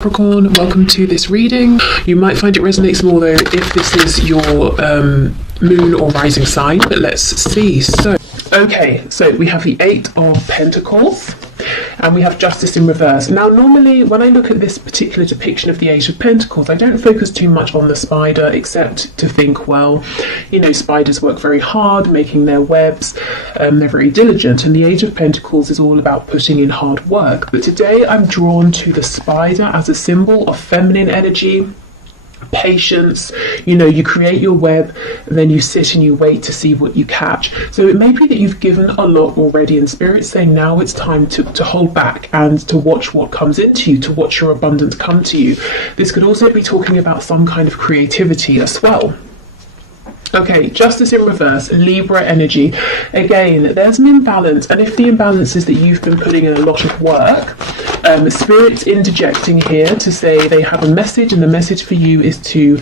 Capricorn, welcome to this reading. You might find it resonates more though if this is your moon or rising sign, but let's see. So we have the Eight of Pentacles and we have Justice in reverse. Now normally when I look at this particular depiction of the Eight of Pentacles, I don't focus too much on the spider except to think, well, you know, spiders work very hard making their webs, they're very diligent, and the Eight of Pentacles is all about putting in hard work. But today I'm drawn to the spider as a symbol of feminine energy, patience. You know, you create your web and then you sit and you wait to see what you catch. So it may be that you've given a lot already and Spirit's saying now it's time to hold back and to watch what comes into you, to watch your abundance come to you. This could also be talking about some kind of creativity as well. Okay, Justice in reverse, Libra energy. Again, there's an imbalance, and if the imbalance is that you've been putting in a lot of work, Spirit's interjecting here to say they have a message, and the message for you is to,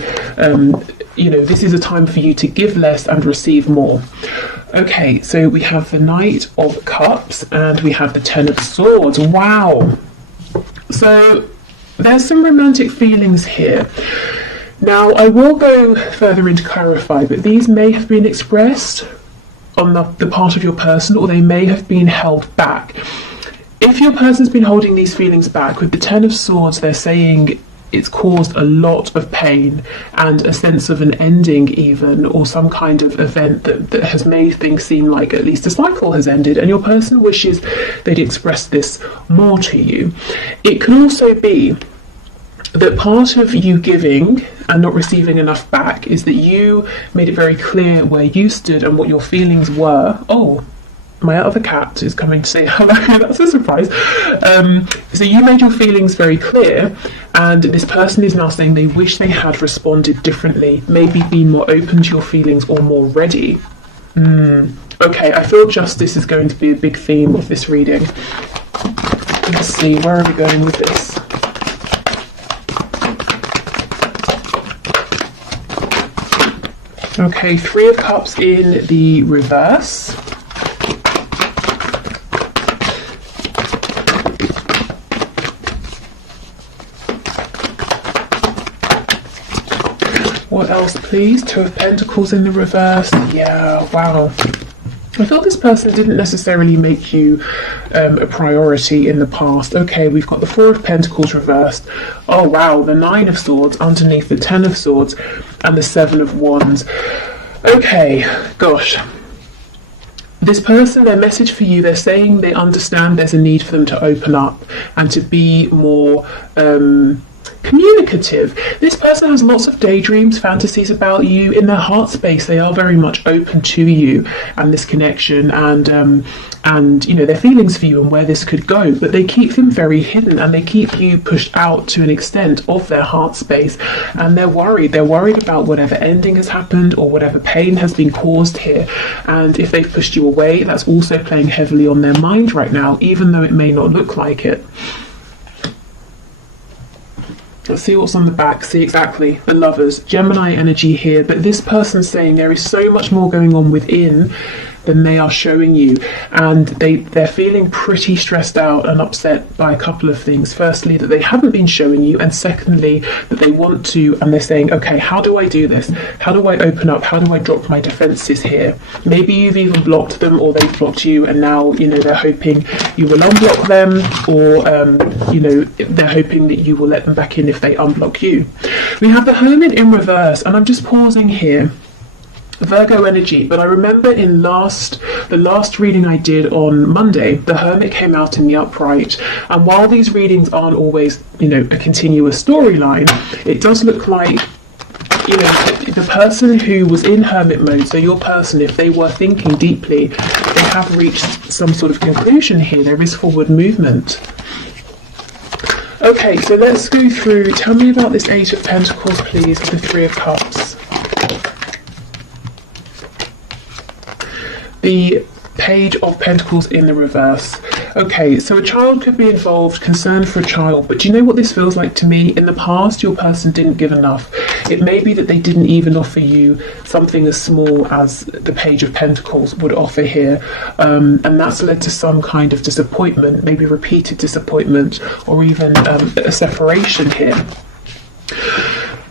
you know, this is a time for you to give less and receive more. Okay, so we have the Knight of Cups and we have the Ten of Swords. Wow. So there's some romantic feelings here. Now, I will go further in to clarify, but these may have been expressed on the part of your person, or they may have been held back. If your person's been holding these feelings back, with the Ten of Swords, they're saying it's caused a lot of pain and a sense of an ending even, or some kind of event that has made things seem like at least a cycle has ended, and your person wishes they'd express this more to you. It can also be that part of you giving and not receiving enough back is that you made it very clear where you stood and what your feelings were. Oh, my other cat is coming to say hello. That's a surprise. So you made your feelings very clear, and this person is now saying they wish they had responded differently, maybe been more open to your feelings or more ready. Okay, I feel justice is going to be a big theme of this reading. Let's see, where are we going with this? Okay, Three of Cups in the reverse. What else, please? Two of Pentacles in the reverse. Yeah, wow. I felt this person didn't necessarily make you a priority in the past. Okay, we've got the Four of Pentacles reversed. Oh wow, the Nine of Swords underneath the Ten of Swords and the Seven of Wands. Okay, gosh. This person, their message for you, they're saying they understand there's a need for them to open up and to be more communicative. This person has lots of daydreams, fantasies about you. In their heart space, they are very much open to you and this connection and you know, their feelings for you and where this could go, but they keep them very hidden and they keep you pushed out to an extent of their heart space, and they're worried about whatever ending has happened or whatever pain has been caused here. And if they've pushed you away, that's also playing heavily on their mind right now, even though it may not look like it. Let's see what's on the back. See, exactly, the Lovers, Gemini energy here, but this person's saying there is so much more going on within than they are showing you, and they're feeling pretty stressed out and upset by a couple of things. Firstly, that they haven't been showing you, and secondly, that they want to, and they're saying, okay, how do I do this? How do I open up? How do I drop my defenses here? Maybe you've even blocked them, or they've blocked you, and now, you know, they're hoping you will unblock them, or you know, they're hoping that you will let them back in if they unblock you. We have the Hermit in reverse, and I'm just pausing here. Virgo energy, but I remember in the last reading I did on Monday, the Hermit came out in the upright, and while these readings aren't always, you know, a continuous storyline, it does look like, you know, the person who was in Hermit mode, so your person, if they were thinking deeply, they have reached some sort of conclusion here. There is forward movement. Okay, so let's go through. Tell me about this Eight of Pentacles, please, with the Three of Cups. The Page of Pentacles in the reverse. Okay, so a child could be involved, concern for a child, but do you know what this feels like to me? In the past, your person didn't give enough. It may be that they didn't even offer you something as small as the Page of Pentacles would offer here, and that's led to some kind of disappointment, maybe repeated disappointment, or even a separation here.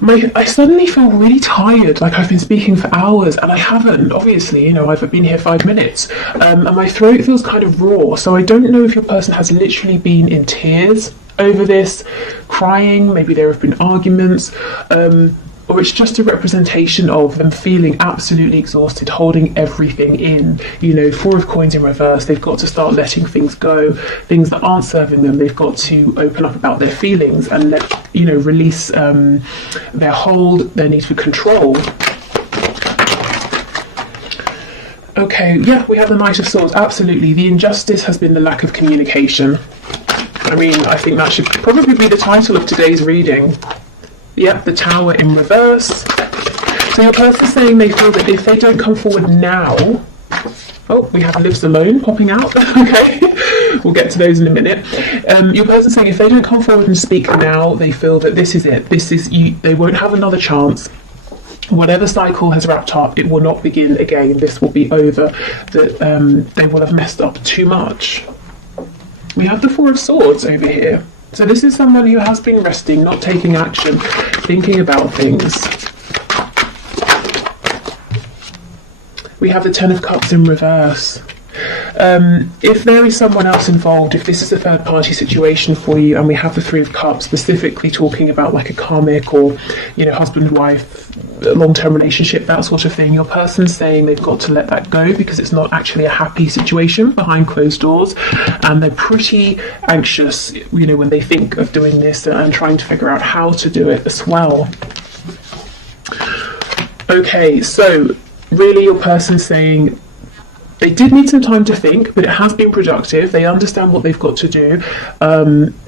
I suddenly feel really tired, like I've been speaking for hours, and I haven't, obviously, you know, I've been here 5 minutes, and my throat feels kind of raw, so I don't know if your person has literally been in tears over this, crying, maybe there have been arguments, or it's just a representation of them feeling absolutely exhausted, holding everything in. You know, 4 of Coins in reverse, they've got to start letting things go, things that aren't serving them. They've got to open up about their feelings and let, you know, release their hold, their need for control. Okay, yeah, we have the Knight of Swords, absolutely. The injustice has been the lack of communication. I mean, I think that should probably be the title of today's reading. Yep, the Tower in reverse. So your person's saying they feel that if they don't come forward now... Oh, we have Lives Alone popping out. Okay, we'll get to those in a minute. Your person's saying if they don't come forward and speak now, they feel that this is it. This is you. They won't have another chance. Whatever cycle has wrapped up, it will not begin again. This will be over. That they will have messed up too much. We have the Four of Swords over here. So this is someone who has been resting, not taking action, thinking about things. We have the Ten of Cups in reverse. If there is someone else involved, if this is a third party situation for you, and we have the Three of Cups specifically talking about like a karmic or, you know, husband, wife, long-term relationship, that sort of thing, your person's saying they've got to let that go because it's not actually a happy situation behind closed doors, and they're pretty anxious, you know, when they think of doing this and trying to figure out how to do it as well. Okay, so really your person's saying they did need some time to think, but it has been productive. They understand what they've got to do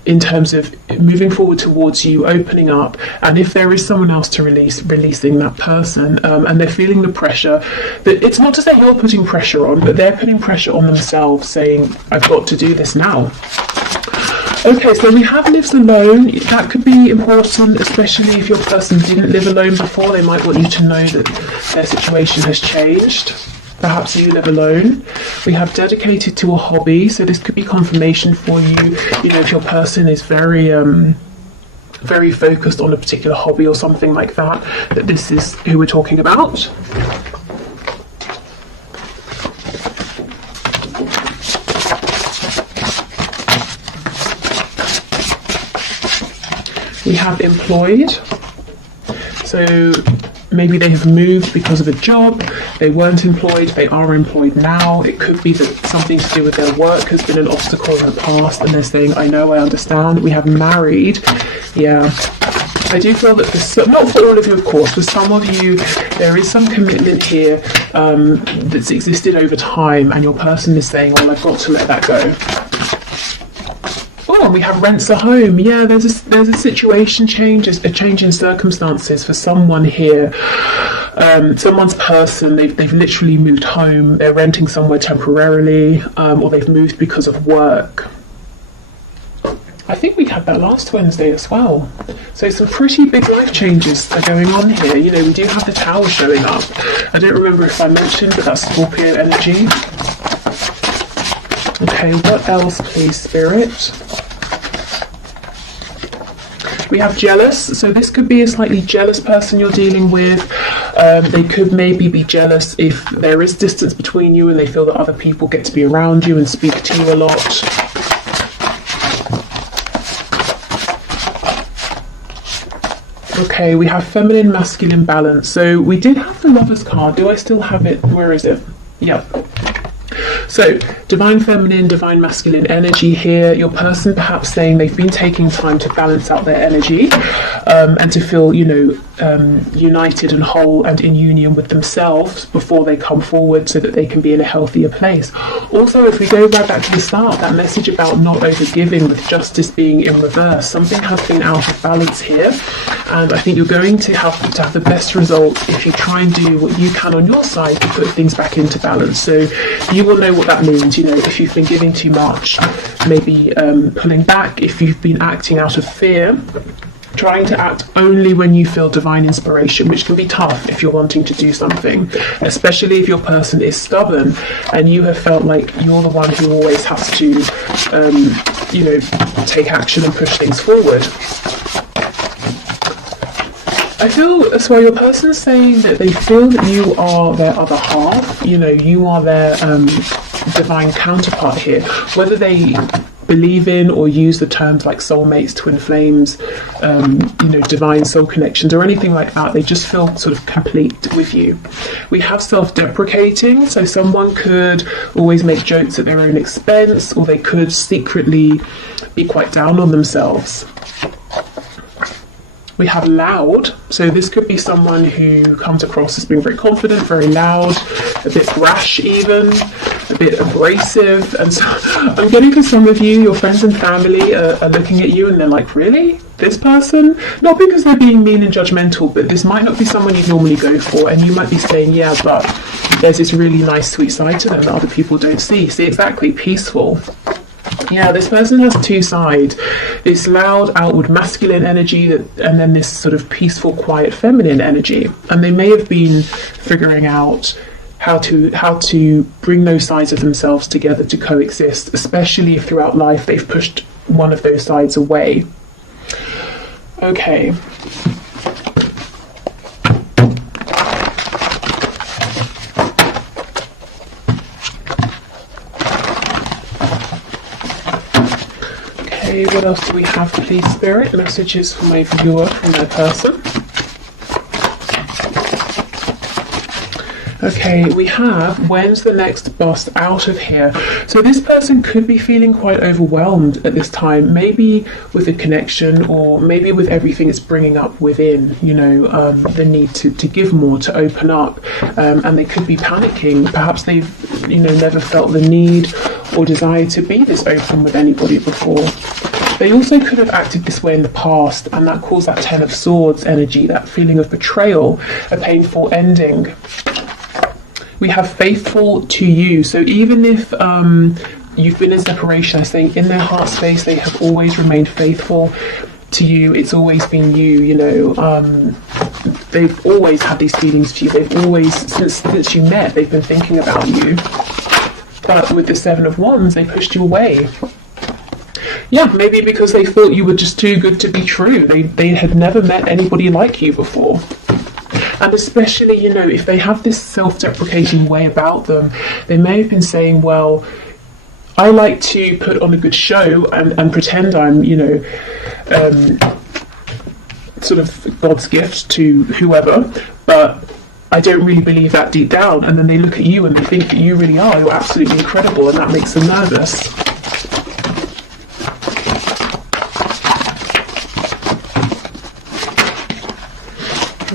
in terms of moving forward towards you, opening up, and if there is someone else to releasing that person, and they're feeling the pressure. That it's not to say you're putting pressure on, but they're putting pressure on themselves, saying, I've got to do this now. Okay, so we have Lives Alone. That could be important, especially if your person didn't live alone before. They might want you to know that their situation has changed. Perhaps you live alone. We have Dedicated to a hobby, so this could be confirmation for you. You know, if your person is very very focused on a particular hobby or something like that, that this is who we're talking about. We have Employed. So maybe they have moved because of a job, they weren't employed, they are employed now. It could be that something to do with their work has been an obstacle in the past and they're saying, I know, I understand. We have Married. Yeah, I do feel that for not for all of you, of course, for some of you, there is some commitment here that's existed over time, and your person is saying, well, I've got to let that go. Oh, and we have Rents a Home. Yeah, there's a situation change, a change in circumstances for someone here. Someone's person, they've literally moved home, they're renting somewhere temporarily, or they've moved because of work. I think we had that last Wednesday as well. So some pretty big life changes are going on here. You know, we do have the Tower showing up. I don't remember if I mentioned, but that's Scorpio energy. Okay, what else, please, Spirit? We have Jealous. So this could be a slightly jealous person you're dealing with. They could maybe be jealous if there is distance between you and they feel that other people get to be around you and speak to you a lot. Okay, we have Feminine, Masculine balance. So we did have the Lovers card. Do I still have it? Where is it? Yep. So, Divine Feminine, Divine Masculine energy here. Your person perhaps saying they've been taking time to balance out their energy and to feel, you know, united and whole and in union with themselves before they come forward so that they can be in a healthier place. Also, if we go right back to the start, that message about not overgiving with justice being in reverse, something has been out of balance here. and I think you're going to have the best result if you try and do what you can on your side to put things back into balance. So you will know what that means. You know, if you've been giving too much, maybe pulling back. If you've been acting out of fear, trying to act only when you feel divine inspiration, which can be tough if you're wanting to do something, especially if your person is stubborn and you have felt like you're the one who always has to, you know, take action and push things forward. I feel as well your person is saying that they feel that you are their other half, you know, you are their divine counterpart here, whether they believe in or use the terms like soulmates, twin flames, you know, divine soul connections or anything like that. They just feel sort of complete with you. We have self-deprecating, so someone could always make jokes at their own expense, or they could secretly be quite down on themselves. We have loud, so this could be someone who comes across as being very confident, very loud, a bit brash even, a bit abrasive. And so I'm getting for some of you, your friends and family are looking at you and they're like, really? This person? Not because they're being mean and judgmental, but this might not be someone you'd normally go for, and you might be saying, yeah, but there's this really nice sweet side to them that other people don't see. See, exactly, peaceful. Yeah, this person has two sides, this loud outward masculine energy and then this sort of peaceful quiet feminine energy, and they may have been figuring out how to bring those sides of themselves together to coexist, especially if throughout life they've pushed one of those sides away. Okay. What else do we have, please, Spirit? Messages for my viewer from their person. Okay, we have, when's the next bust out of here? So this person could be feeling quite overwhelmed at this time, maybe with a connection or maybe with everything it's bringing up within, you know, the need to give more, to open up, and they could be panicking. Perhaps they've, you know, never felt the need or desire to be this open with anybody before. They also could have acted this way in the past, and that caused that Ten of Swords energy, that feeling of betrayal, a painful ending. We have faithful to you. So even if you've been in separation, I think in their heart space they have always remained faithful to you. It's always been you, you know. They've always had these feelings for you. They've always, since you met, they've been thinking about you. But with the Seven of Wands, they pushed you away. Yeah, maybe because they thought you were just too good to be true. They had never met anybody like you before. And especially, you know, if they have this self-deprecating way about them, they may have been saying, well, I like to put on a good show and pretend I'm, you know, sort of God's gift to whoever, but I don't really believe that deep down. And then they look at you and they think that you really are. You're absolutely incredible, and that makes them nervous.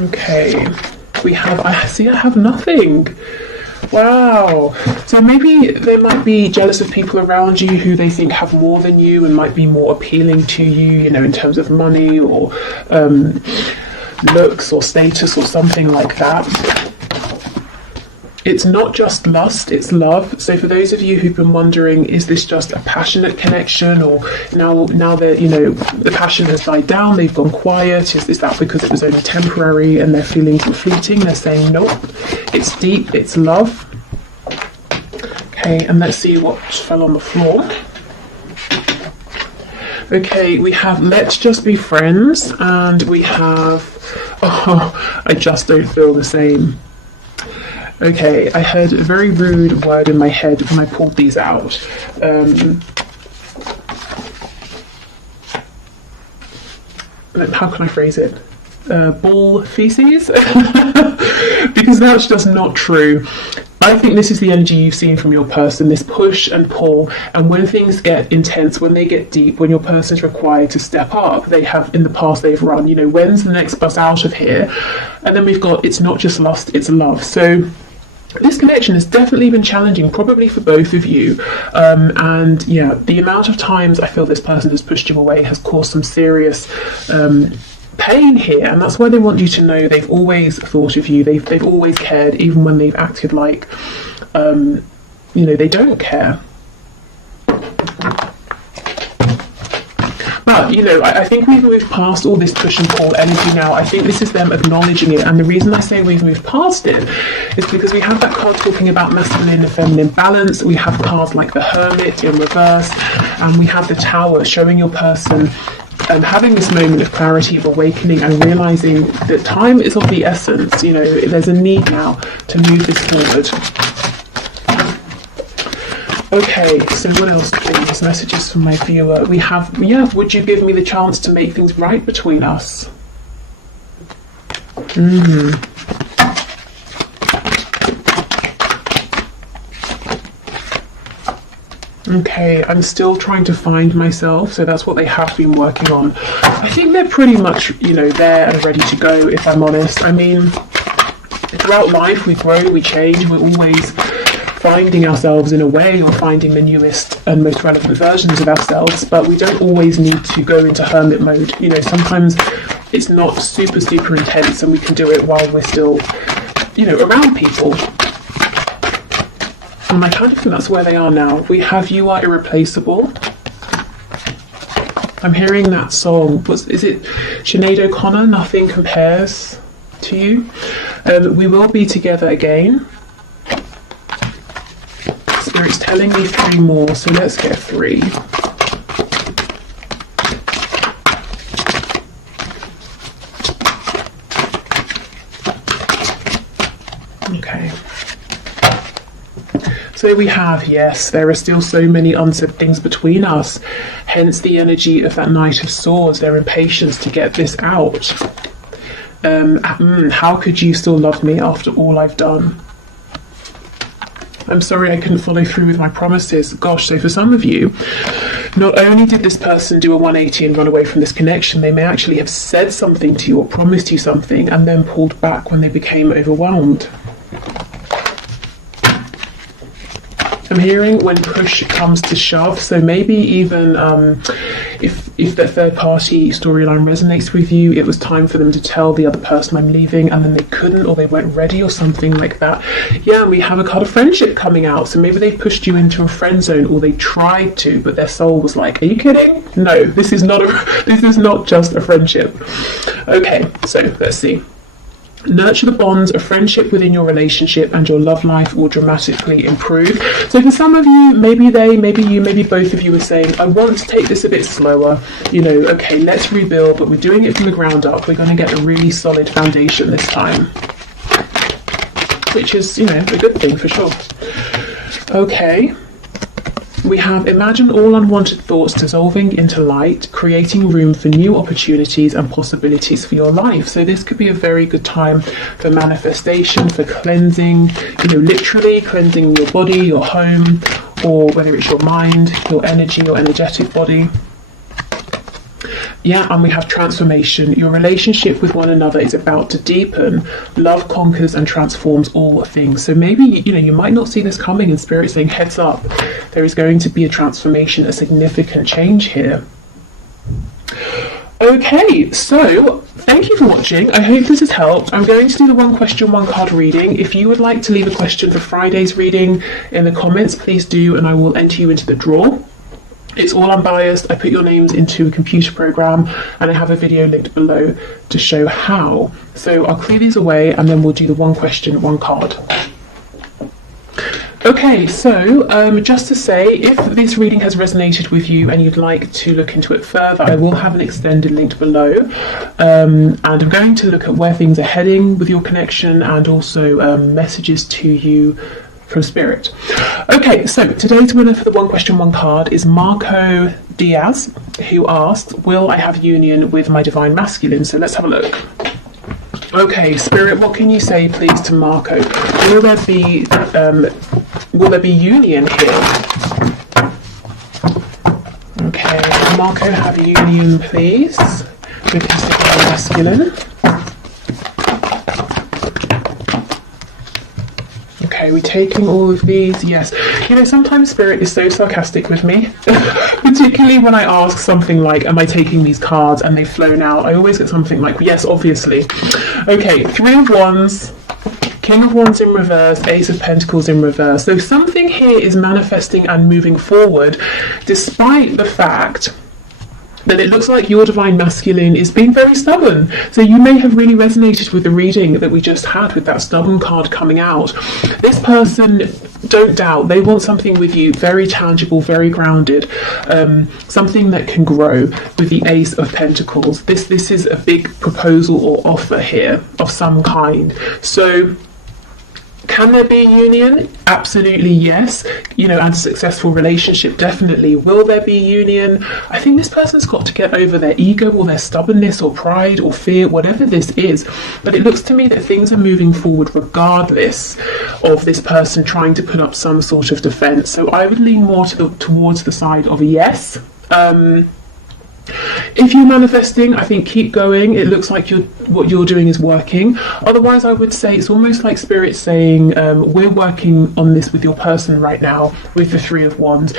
Okay, we have, I have nothing. Wow. So maybe they might be jealous of people around you who they think have more than you and might be more appealing to you, you know, in terms of money or looks or status or something like that. It's not just lust, it's love. So for those of you who've been wondering, is this just a passionate connection, or now that, you know, the passion has died down, they've gone quiet, is that because it was only temporary and their feelings were fleeting? They're saying nope, it's deep, it's love. Okay, and let's see what fell on the floor. Okay, we have let's just be friends, and we have, oh, I just don't feel the same. Okay, I heard a very rude word in my head when I pulled these out. How can I phrase it? Bull feces? Because that's just not true. I think this is the energy you've seen from your person, this push and pull, and when things get intense, when they get deep, when your person's required to step up, they have, in the past, they've run, you know, when's the next bus out of here? And then we've got, it's not just lust, it's love. So this connection has definitely been challenging, probably for both of you. And yeah, the amount of times I feel this person has pushed you away has caused some serious pain here, and that's why they want you to know they've always thought of you. They've always cared, even when they've acted like, you know, they don't care. But, you know, I think we've moved past all this push and pull energy now. I think this is them acknowledging it. And the reason I say we've moved past it is because we have that card talking about masculine and feminine balance. We have cards like the Hermit in reverse. And we have the Tower showing your person having this moment of clarity, of awakening, and realizing that time is of the essence. You know, there's a need now to move this forward. Okay, so what else, please? Messages from my viewer. We have, yeah, would you give me the chance to make things right between us? Okay, I'm still trying to find myself, so that's what they have been working on. I think they're pretty much, you know, there and ready to go, if I'm honest. I mean, throughout life, we grow, we change, we're always finding ourselves in a way, or finding the newest and most relevant versions of ourselves, but we don't always need to go into hermit mode. You know, sometimes it's not super intense and we can do it while we're still, you know, around people. And I kind of think that's where they are now. We have You Are Irreplaceable. I'm hearing that song. Is it Sinead O'Connor? Nothing Compares to You. We will be together again. Spirit's telling me 3 more, so let's get 3. Okay. So we have, yes, there are still so many unsaid things between us, hence the energy of that Knight of Swords, their impatience to get this out. How could you still love me after all I've done? I'm sorry I couldn't follow through with my promises. Gosh, so for some of you, not only did this person do a 180 and run away from this connection, they may actually have said something to you or promised you something and then pulled back when they became overwhelmed. I'm hearing when push comes to shove, so maybe even if the third party storyline resonates with you, it was time for them to tell the other person I'm leaving and then they couldn't, or they weren't ready or something like that. Yeah, we have a card of friendship coming out, so maybe they pushed you into a friend zone, or they tried to, but their soul was like, are you kidding? No, this is not just a friendship. Okay, so let's see. Nurture the bonds of friendship within your relationship and your love life will dramatically improve. So for some of you, maybe both of you are saying, I want to take this a bit slower. You know, okay, let's rebuild, but we're doing it from the ground up. We're going to get a really solid foundation this time. Which is, you know, a good thing for sure. Okay. We have imagine all unwanted thoughts dissolving into light, creating room for new opportunities and possibilities for your life. So this could be a very good time for manifestation, for cleansing, you know, literally cleansing your body, your home, or whether it's your mind, your energy, your energetic body. Yeah, and we have transformation. Your relationship with one another is about to deepen. Love conquers and transforms all things. So maybe, you know, you might not see this coming, and Spirit saying, heads up, there is going to be a transformation, a significant change here. Okay, so thank you for watching. I hope this has helped. I'm going to do the 1 question, 1 card reading. If you would like to leave a question for Friday's reading in the comments, please do, and I will enter you into the draw. It's all unbiased. I put your names into a computer program and I have a video linked below to show how. So I'll clear these away and then we'll do the 1 question, 1 card. Okay, so just to say, if this reading has resonated with you and you'd like to look into it further, I will have an extended link below. And I'm going to look at where things are heading with your connection and also messages to you from Spirit. Okay, so today's winner for the 1 question, 1 card is Marco Diaz, who asked, will I have union with my divine masculine? So let's have a look. Okay, Spirit, what can you say please to Marco? Will there be union here? Okay, Marco, have union please with his divine masculine. Okay, we're taking all of these. Yes, you know, sometimes Spirit is so sarcastic with me. Particularly when I ask something like, am I taking these cards, and they've flown out, I always get something like, yes, obviously. Okay, Three of Wands, King of Wands in reverse, Ace of Pentacles in reverse. So something here is manifesting and moving forward, despite the fact that it looks like your divine masculine is being very stubborn. So you may have really resonated with the reading that we just had with that stubborn card coming out. This person, don't doubt, they want something with you very tangible, very grounded, something that can grow with the Ace of Pentacles. This is a big proposal or offer here of some kind. So can there be a union? Absolutely yes. You know, and a successful relationship, definitely. Will there be a union? I think this person's got to get over their ego or their stubbornness or pride or fear, whatever this is. But it looks to me that things are moving forward regardless of this person trying to put up some sort of defense. So I would lean more towards the side of a yes. If you're manifesting, I think keep going. It looks like what you're doing is working. Otherwise, I would say it's almost like Spirit saying, we're working on this with your person right now with the Three of Wands.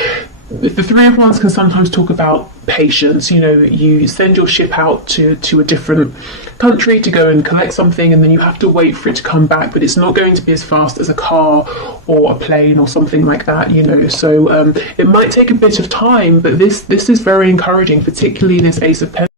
The Three of Wands can sometimes talk about patience. You know, you send your ship out to a different country to go and collect something, and then you have to wait for it to come back, but it's not going to be as fast as a car or a plane or something like that, you know. So it might take a bit of time, but this is very encouraging, particularly this Ace of Pentacles.